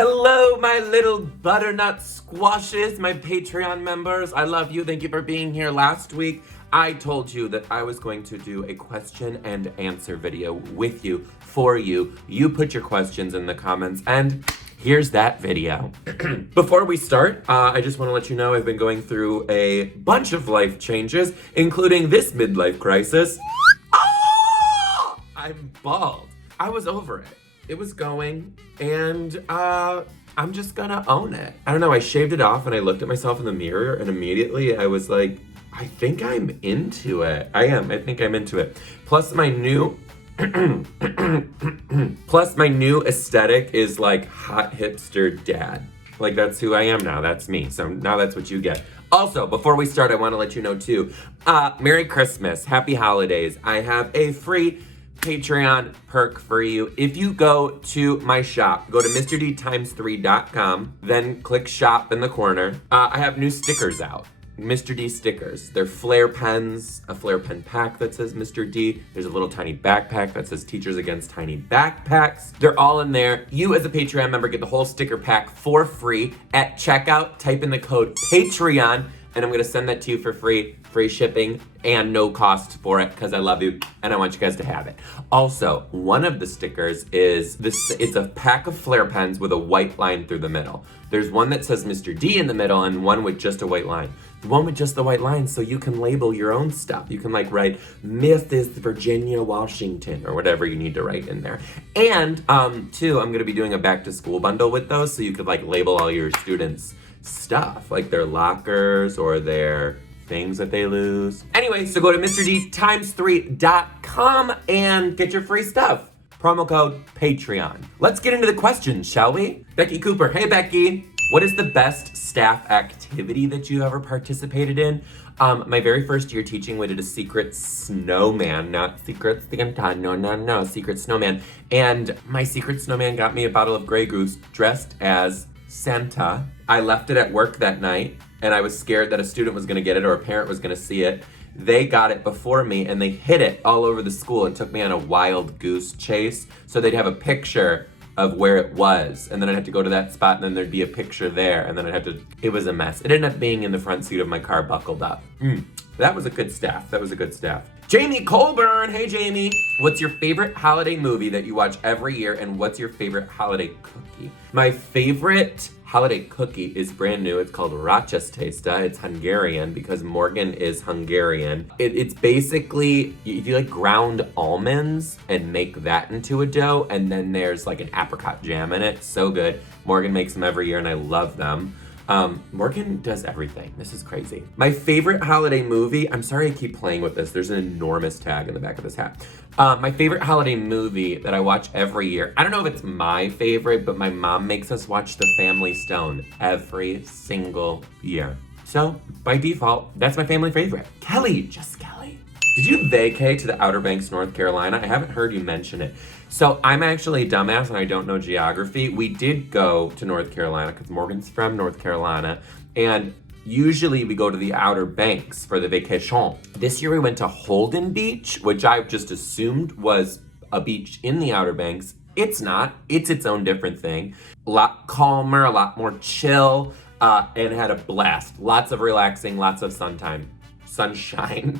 Hello, my little butternut squashes, my Patreon members. I love you. Thank you for being here. Last week, I told you that I was going to do a question and answer video with you, for you. You put your questions in the comments, and here's that video. Before we start, I just want to let you know I've been going through a bunch of life changes, including this midlife crisis. Oh! I'm bald. I was over it. It was going, and I'm just gonna own it. I don't know, I shaved it off and I looked at myself in the mirror and immediately I was like, I think I'm into it. I think I'm into it. Plus my new aesthetic is like hot hipster dad. Like that's who I am now, that's me. So now that's what you get. Also, before we start, I wanna let you know too, Merry Christmas, Happy Holidays. I have a free Patreon perk for you. If you go to my shop, go to MrD3.com, then click shop in the corner. I have new stickers out. Mr. D stickers. They're flare pens, a flare pen pack that says Mr. D. There's a little tiny backpack that says Teachers Against Tiny Backpacks. They're all in there. You as a Patreon member get the whole sticker pack for free. At checkout, type in the code PATREON, and I'm gonna send that to you for free shipping, and no cost for it, because I love you and I want you guys to have it. Also, one of the stickers is this, it's a pack of flare pens with a white line through the middle. There's one that says Mr. D in the middle and one with just a white line. The one with just the white line, so you can label your own stuff. You can like write Mrs. Virginia Washington or whatever you need to write in there. And two, I'm gonna be doing a back to school bundle with those, so you could like label all your students' stuff, like their lockers or their things that they lose. Anyway, so go to MrD3.com and get your free stuff. Promo code Patreon. Let's get into the questions, shall we? Becky Cooper. Hey, Becky. What is the best staff activity that you ever participated in? My very first year teaching, we did a secret snowman, not secret Santa, no, secret snowman. And my secret snowman got me a bottle of Grey Goose dressed as Santa. I left it at work that night, and I was scared that a student was gonna get it or a parent was gonna see it. They got it before me and they hid it all over the school and took me on a wild goose chase. So they'd have a picture of where it was, and then I'd have to go to that spot, and then there'd be a picture there, and then I'd have to, it was a mess. It ended up being in the front seat of my car buckled up. That was a good staff. Jamie Colburn, hey Jamie. What's your favorite holiday movie that you watch every year, and what's your favorite holiday cookie? My favorite holiday cookie is brand new. It's called Rácos Tészta. It's Hungarian because Morgan is Hungarian. It's basically, you like ground almonds and make that into a dough, and then there's like an apricot jam in it. So good. Morgan makes them every year and I love them. Morgan does everything. This is crazy. My favorite holiday movie, I'm sorry I keep playing with this. There's an enormous tag in the back of this hat. My favorite holiday movie that I watch every year, I don't know if it's my favorite, but my mom makes us watch The Family Stone every single year. So, by default, that's my family favorite. Kelly, just Kelly. Did you vacay to the Outer Banks, North Carolina? I haven't heard you mention it. So I'm actually a dumbass and I don't know geography. We did go to North Carolina because Morgan's from North Carolina, and usually we go to the Outer Banks for the vacation. This year we went to Holden Beach, which I just assumed was a beach in the Outer Banks. It's not. It's its own different thing. A lot calmer, a lot more chill, and had a blast. Lots of relaxing, lots of sunshine. Sunshine.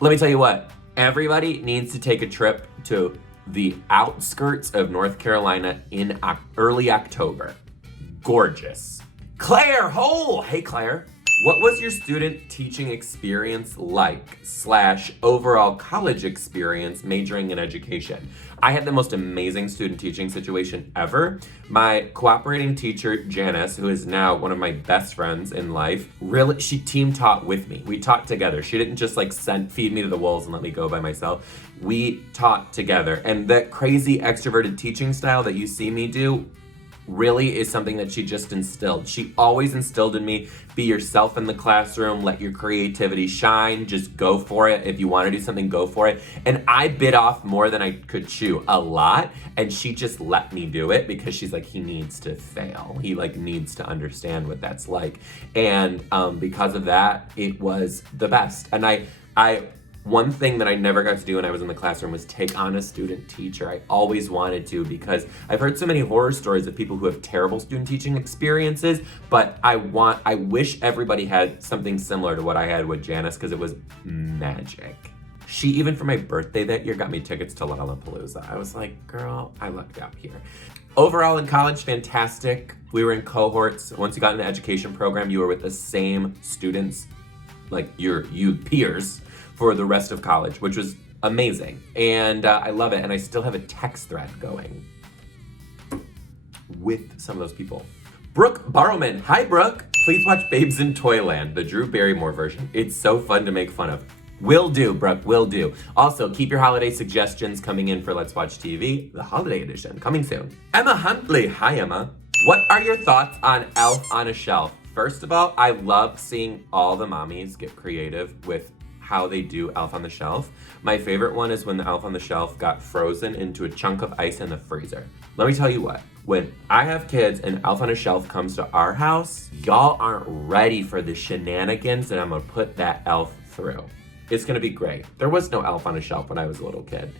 Let me tell you what. Everybody needs to take a trip to the outskirts of North Carolina in early October. Gorgeous. Claire Hole! Hey Claire. What was your student teaching experience like / overall college experience majoring in education? I had the most amazing student teaching situation ever. My cooperating teacher, Janice, who is now one of my best friends in life, really, she team taught with me. We taught together. She didn't just like feed me to the wolves and let me go by myself. We taught together. And that crazy extroverted teaching style that you see me do really is something that she just instilled. She always instilled in me, be yourself in the classroom, let your creativity shine, just go for it. If you want to do something, go for it. And I bit off more than I could chew, a lot, and she just let me do it because she's like, he needs to fail. He like needs to understand what that's like. And because of that, it was the best. And I One thing that I never got to do when I was in the classroom was take on a student teacher. I always wanted to because I've heard so many horror stories of people who have terrible student teaching experiences, but I wish everybody had something similar to what I had with Janice because it was magic. She, even for my birthday that year, got me tickets to Lollapalooza. I was like, girl, I lucked out here. Overall in college, fantastic. We were in cohorts. Once you got in the education program, you were with the same students, like you peers, for the rest of college, which was amazing. And I love it. And I still have a text thread going with some of those people. Brooke Barrowman. Hi, Brooke. Please watch Babes in Toyland, the Drew Barrymore version. It's so fun to make fun of. Will do, Brooke, will do. Also, keep your holiday suggestions coming in for Let's Watch TV, the holiday edition, coming soon. Emma Huntley. Hi, Emma. What are your thoughts on Elf on a Shelf? First of all, I love seeing all the mommies get creative with how they do Elf on the Shelf. My favorite one is when the Elf on the Shelf got frozen into a chunk of ice in the freezer. Let me tell you what, when I have kids and Elf on a Shelf comes to our house, y'all aren't ready for the shenanigans that I'm gonna put that elf through. It's gonna be great. There was no Elf on a Shelf when I was a little kid.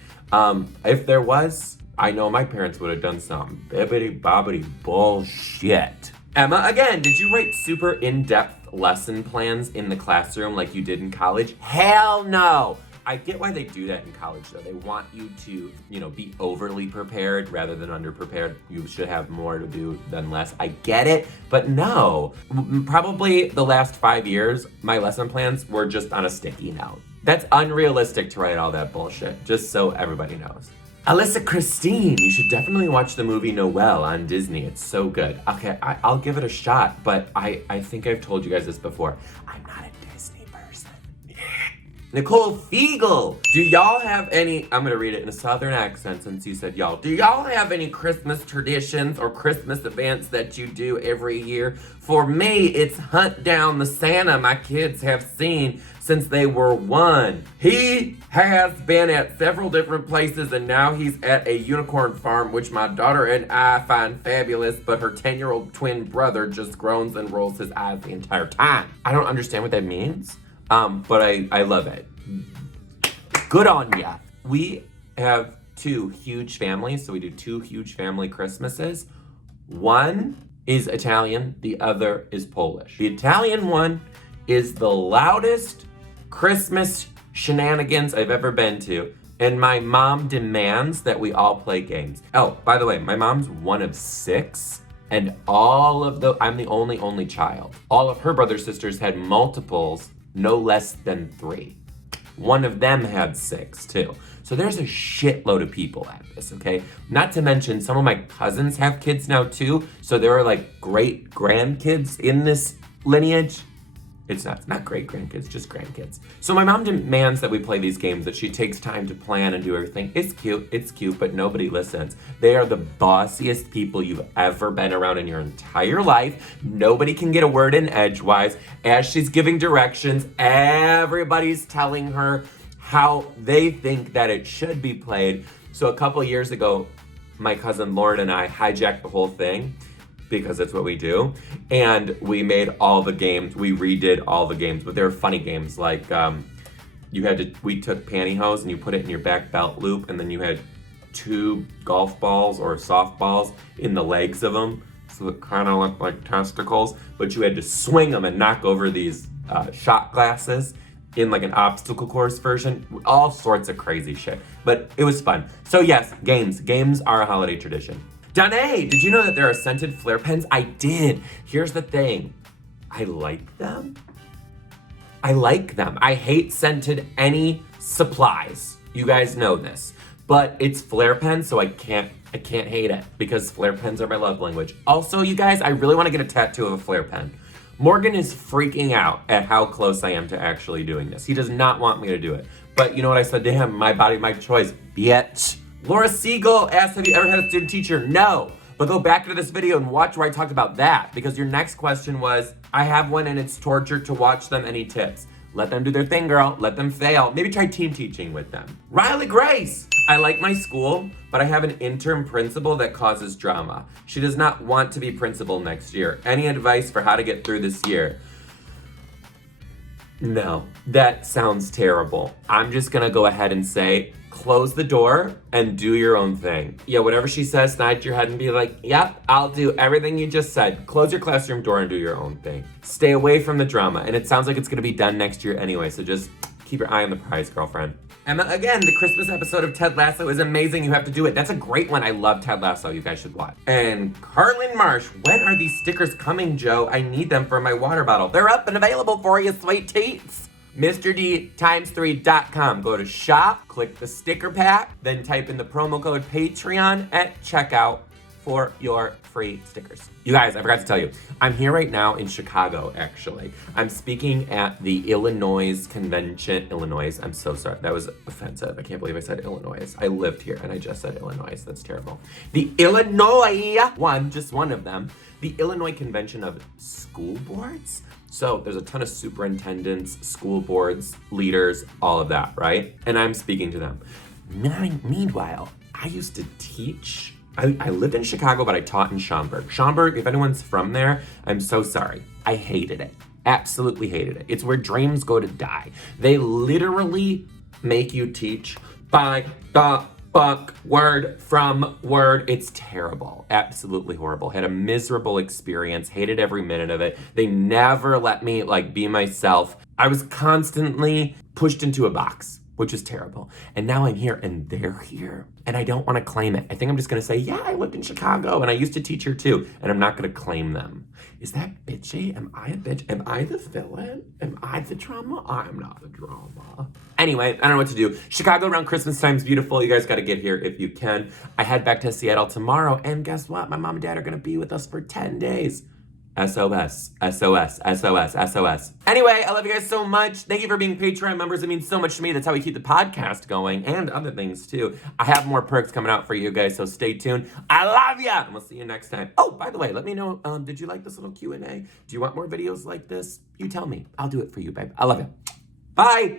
If there was, I know my parents would have done some bibbity bobbity bullshit. Emma, again, did you write super in-depth lesson plans in the classroom like you did in college? Hell no! I get why they do that in college though. They want you to, be overly prepared rather than underprepared. You should have more to do than less. I get it, but no. Probably the last 5 years, my lesson plans were just on a sticky note. That's unrealistic to write all that bullshit, just so everybody knows. Alyssa Christine, you should definitely watch the movie Noelle on Disney. It's so good. Okay, I'll give it a shot, but I think I've told you guys this before. I'm not a Disney person. Nicole Fiegel, do y'all have any, I'm gonna read it in a Southern accent since you said y'all. Do y'all have any Christmas traditions or Christmas events that you do every year? For me, it's hunt down the Santa my kids have seen since they were 1. He has been at several different places and now he's at a unicorn farm, which my daughter and I find fabulous, but her 10-year-old twin brother just groans and rolls his eyes the entire time. I don't understand what that means, but I love it. Good on ya. We have 2 huge families, so we do 2 huge family Christmases. One is Italian, the other is Polish. The Italian one is the loudest Christmas shenanigans I've ever been to, and my mom demands that we all play games. Oh, by the way, my mom's one of 6, and I'm the only child. All of her brother sisters had multiples, no less than 3. One of them had 6 too. So there's a shitload of people at this, okay? Not to mention some of my cousins have kids now too, so there are like great grandkids in this lineage. It's not great grandkids, just grandkids. So my mom demands that we play these games, that she takes time to plan and do everything. It's cute, but nobody listens. They are the bossiest people you've ever been around in your entire life. Nobody can get a word in edgewise. As she's giving directions, everybody's telling her how they think that it should be played. So a couple years ago, my cousin Lauren and I hijacked the whole thing, because that's what we do. And we made all the games. We redid all the games, but they were funny games. Like we took pantyhose and you put it in your back belt loop, and then you had 2 golf balls or softballs in the legs of them. So it kind of looked like testicles, but you had to swing them and knock over these shot glasses in like an obstacle course version. All sorts of crazy shit, but it was fun. So yes, games are a holiday tradition. Danae, did you know that there are scented flare pens? I did. Here's the thing. I like them. I hate scented any supplies. You guys know this. But it's flare pens, so I can't hate it because flare pens are my love language. Also, you guys, I really want to get a tattoo of a flare pen. Morgan is freaking out at how close I am to actually doing this. He does not want me to do it. But you know what I said to him? My body, my choice, bitch. Laura Siegel asked, have you ever had a student teacher? No. But go back to this video and watch where I talked about that, because your next question was, I have one and it's torture to watch them. Any tips? Let them do their thing, girl. Let them fail. Maybe try team teaching with them. Riley Grace. I like my school, but I have an interim principal that causes drama. She does not want to be principal next year. Any advice for how to get through this year? No, that sounds terrible. I'm just gonna go ahead and say, close the door and do your own thing. Yeah, whatever she says, nod your head and be like, yep, I'll do everything you just said. Close your classroom door and do your own thing. Stay away from the drama. And it sounds like it's gonna be done next year anyway, so just keep your eye on the prize, girlfriend. Emma, again, the Christmas episode of Ted Lasso is amazing. You have to do it. That's a great one. I love Ted Lasso. You guys should watch. And Carlin Marsh, when are these stickers coming, Joe? I need them for my water bottle. They're up and available for you, sweet teats. MrD3.com. Go to shop, click the sticker pack, then type in the promo code Patreon at checkout for your free stickers. You guys, I forgot to tell you, I'm here right now in Chicago, actually. I'm speaking at the Illinois Convention. Illinois, I'm so sorry. That was offensive. I can't believe I said Illinois. I lived here and I just said Illinois. That's terrible. The Illinois one, just one of them, the Illinois Convention of School Boards. So there's a ton of superintendents, school boards, leaders, all of that, right? And I'm speaking to them. Meanwhile, I used to teach. I lived in Chicago, but I taught in Schaumburg. Schaumburg, if anyone's from there, I'm so sorry. I hated it. Absolutely hated it. It's where dreams go to die. They literally make you teach by the book, word from word. It's terrible. Absolutely horrible. Had a miserable experience. Hated every minute of it. They never let me be myself. I was constantly pushed into a box, which is terrible. And now I'm here and they're here. And I don't want to claim it. I think I'm just going to say, yeah, I lived in Chicago and I used to teach here too. And I'm not going to claim them. Is that bitchy? Am I a bitch? Am I the villain? Am I the drama? I'm not the drama. Anyway, I don't know what to do. Chicago around Christmas time is beautiful. You guys got to get here if you can. I head back to Seattle tomorrow. And guess what? My mom and dad are going to be with us for 10 days. SOS, SOS, SOS, SOS. Anyway, I love you guys so much. Thank you for being Patreon members. It means so much to me. That's how we keep the podcast going and other things too. I have more perks coming out for you guys, so stay tuned. I love ya, and we'll see you next time. Oh, by the way, let me know, did you like this little Q&A? Do you want more videos like this? You tell me. I'll do it for you, babe. I love you. Bye.